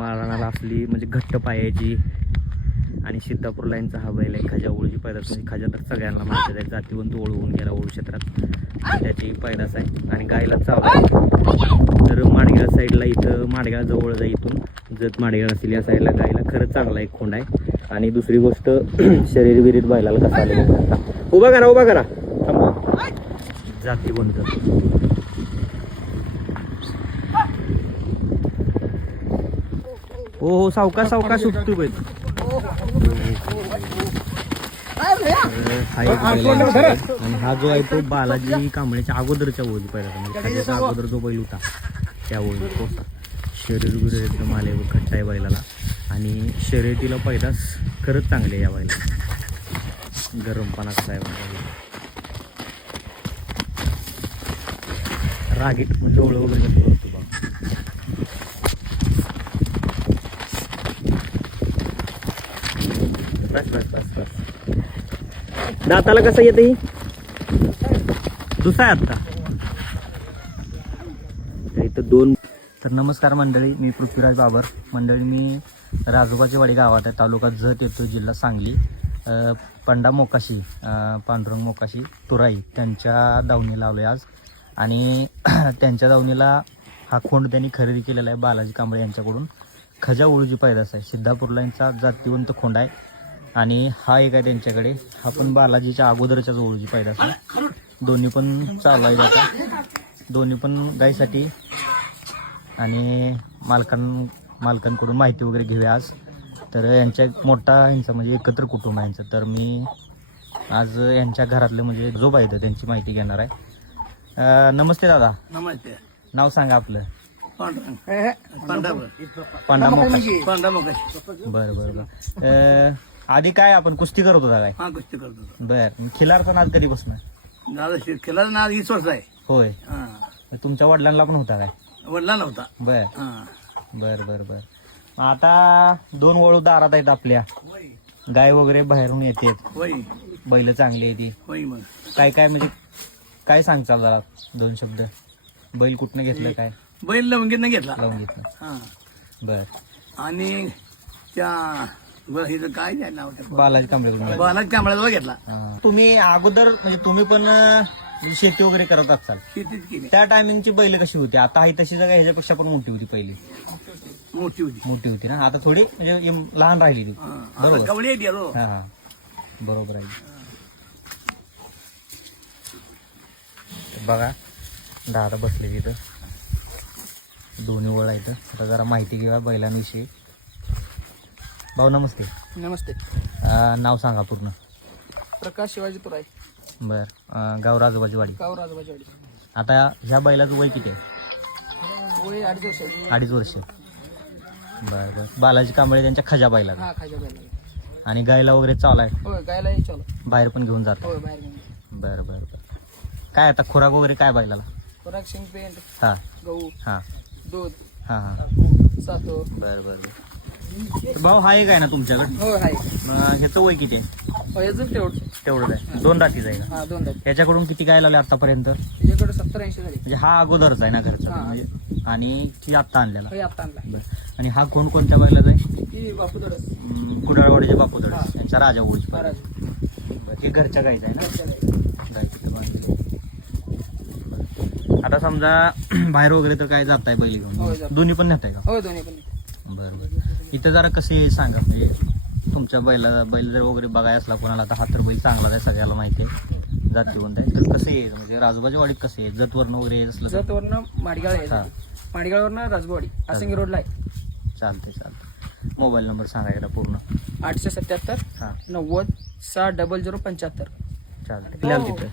माळरानाला असली म्हणजे घट्ट पायाची आणि सिद्धापूर लाईनचा हा बैल आहे. खाजा ओळूची पैदास म्हणजे खाजा तर सगळ्यांना माहिती आहे, जातीवंत ओळू होऊन गेला ओळू क्षेत्रात, त्याची पैदास आहे. आणि गायला चाव आहे तर माडगाळ साईडला इथं माडगाळ जवळच आहे, इथून जत माडगाळ असेल या साईडला गायला खरंच चांगला एक खोंड आहे. आणि दुसरी गोष्ट शरीर विरीत बैलाला कसं आलेलं आहे. उभा करा थांबा. जातीवंत हो सावकाश सुटतो बैल. आणि हा जो आहे तो बालाजी कांबळेच्या अगोदरच्या ओळी पहिला, त्याच्या अगोदर जो बैल होता त्या ओळी होता. शरीर बिरीर एकदम आले घट्ट आहे बैलाला आणि शर्यतीला पैदास खरंच चांगले आहे या बैला. गरमपणा कसा आहे रागीट डोळं वगैरे कसं करतो बा. बस दाताला कसं येतं ही दुसरा आहे आत्ता इथं दोन. तर नमस्कार मंडळी, मी पृथ्वीराज बाबर. मंडळी मी राजोबाची वाडी गावात आहे, तालुका जत येतो, जिल्हा सांगली. पंडा मोकाशी पांडुरंग मोकाशी तुराई त्यांच्या दावणीला आलो आहे आज. आणि त्यांच्या दावणीला हा खोंड त्यांनी खरेदी केलेला आहे बालाजी कांबळे यांच्याकडून. खजा ओळूची पैदास आहे, सिद्धापूर लाईनचा जातीवंत खोंड आहे. आणि हा एक आहे त्यांच्याकडे, हा पण बालाजीच्या अगोदरच्याच ओळूची पैदास आहे. दोन्ही पण चालू आहे आता, दोन्ही पण गायीसाठी. आणि मालकांकडून माहिती वगैरे घेऊया आज. तर यांच्या यांचा म्हणजे एकत्र कुटुंब आहे यांचं. तर मी आज यांच्या घरातले म्हणजे जो बाई त्यांची माहिती घेणार आहे. नमस्ते दादा. नमस्ते. नाव सांगा आपलं. पांडा मोकाशी. बरं. बरं. आधी काय आपण कुस्ती करत होता काय? हा, कुस्ती करतो. बर. खिलारचा नाद कधी बसणार? दादा खेळायला ना 20 वर्ष आहे. होय. तुमच्या वडिलांना पण होता काय? वडला नव्हता. बर. आता दोन वळू दारात आहेत आपल्या, गाय वगैरे बाहेरून येते, बैल चांगली येते. मग काय म्हणजे काय सांगचाल जरा दोन शब्द. बैल कुठनं घेतलं काय? बैल लवंगीत घेतला. लवंगीतनं. बर. आणि त्या काय नाव बालाजी कांबळे. बालाजी कांबळ्याजवळ घेतला. तुम्ही अगोदर म्हणजे तुम्ही पण शेती वगैरे करत असाल, शेतीच केली. त्या टायमिंगची बैल कशी होती? आता ही तशी जागा ह्याच्यापेक्षा पण मोठी होती पहिली. मोठी होती ना, आता थोडी म्हणजे लहान राहिली ती. बरोबर. हा बरोबर आहे. बघा दादा बसले तिथं, दोन्ही वळ आहेत. आता जरा माहिती घेऊया बैलांविषयी. भाऊ नमस्ते. नमस्ते. नाव सांगा पूर्ण. प्रकाश शिवाजी तुराई. बर. गाव राजोबाची वाडी. आता ह्या बैलाचं वय किती आहे? वय 2.5 वर्ष. 2.5 वर्ष. बर. बालाजी कांबळे त्यांच्या खजा बैला. हा, खाजा बैल. आणि गायला वगैरे चालू आहे? होय, गायला चालू. बाहेर पण घेऊन जातो? होय, बाहेर घेऊन. बर. काय आता खुराक वगैरे काय बैलाला? खुराक शेंग पेंट, हा गहू, हा दूध, हा सातो. बर. भाऊ हा एक आहे ना तुमच्याकडे? हो, हाय. ह्याचं वय किती आहे? तेवढंच आहे. 2 दातीच आहे का? हा, 2 दात. याच्याकडून किती गाय लावले आतापर्यंत? त्याच्याकडे 70-80 झाली. म्हणजे हा अगोदरच आहे ना घरचा हा. म्हणजे, आणि ती आत्ता आणलेला. होय, आता आणला. बरं. आणि हा कोण कोणत्या बैलाचा आहे? ही बापू दडस. कुडाळवाडीचे बापू दडस यांचा राजा ओळखी. महाराज. हे घरच्या गायचं आहे ना? गाय तिथं बांधलेली. आता समजा बाहेर वगैरे तर काय जाताय बैल हो, घेऊन? जातो. दोन्ही पण नेताय का? हो, दोन्ही पण. बरं. इथं जरा कसे सांगा म्हणजे तुमच्या बैल जर वगैरे बघायला असला कोणाला, तर हा तर बैल चांगला आहे, सगळ्याला माहिती आहे, जातीवंत आहे. तर कसं आहे म्हणजे राजोबाच्या वाडीत कसं आहे? जतवरनं वगैरे येत असलं? जतवरनं माडगाळ आहे. हा. माडगाळवरनं राजवाडी आसिंगी रोडला आहे. चालते. मोबाईल नंबर सांगा एकदा पूर्ण. 877 हां 90 6 0075. चालते. तिथं